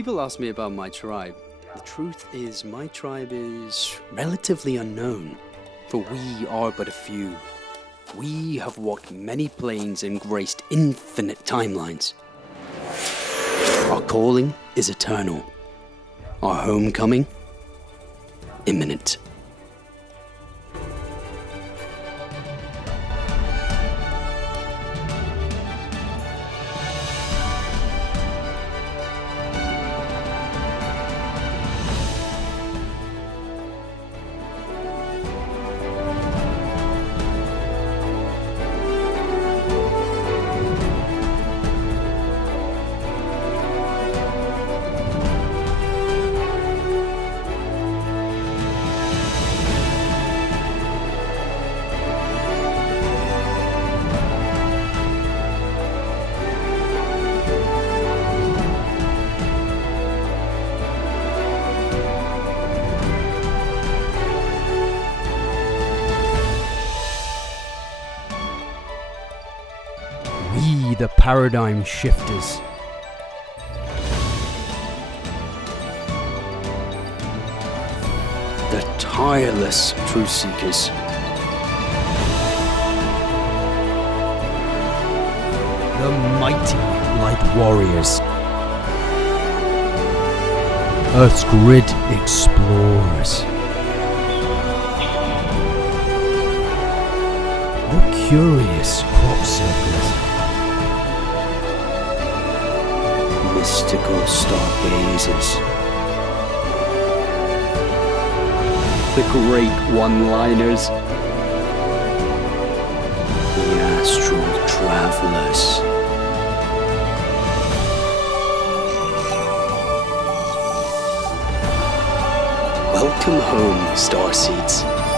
People ask me about my tribe. The truth is, my tribe is relatively unknown, for we are but a few. We have walked many planes and graced infinite timelines. Our calling is eternal. Our homecoming, imminent. We, the paradigm shifters. The tireless truth seekers. The mighty light warriors. Earth's grid explorers. The curious crop circlers. Mystical stargazers. The great one-liners. The astral travelers. Welcome home, Starseeds.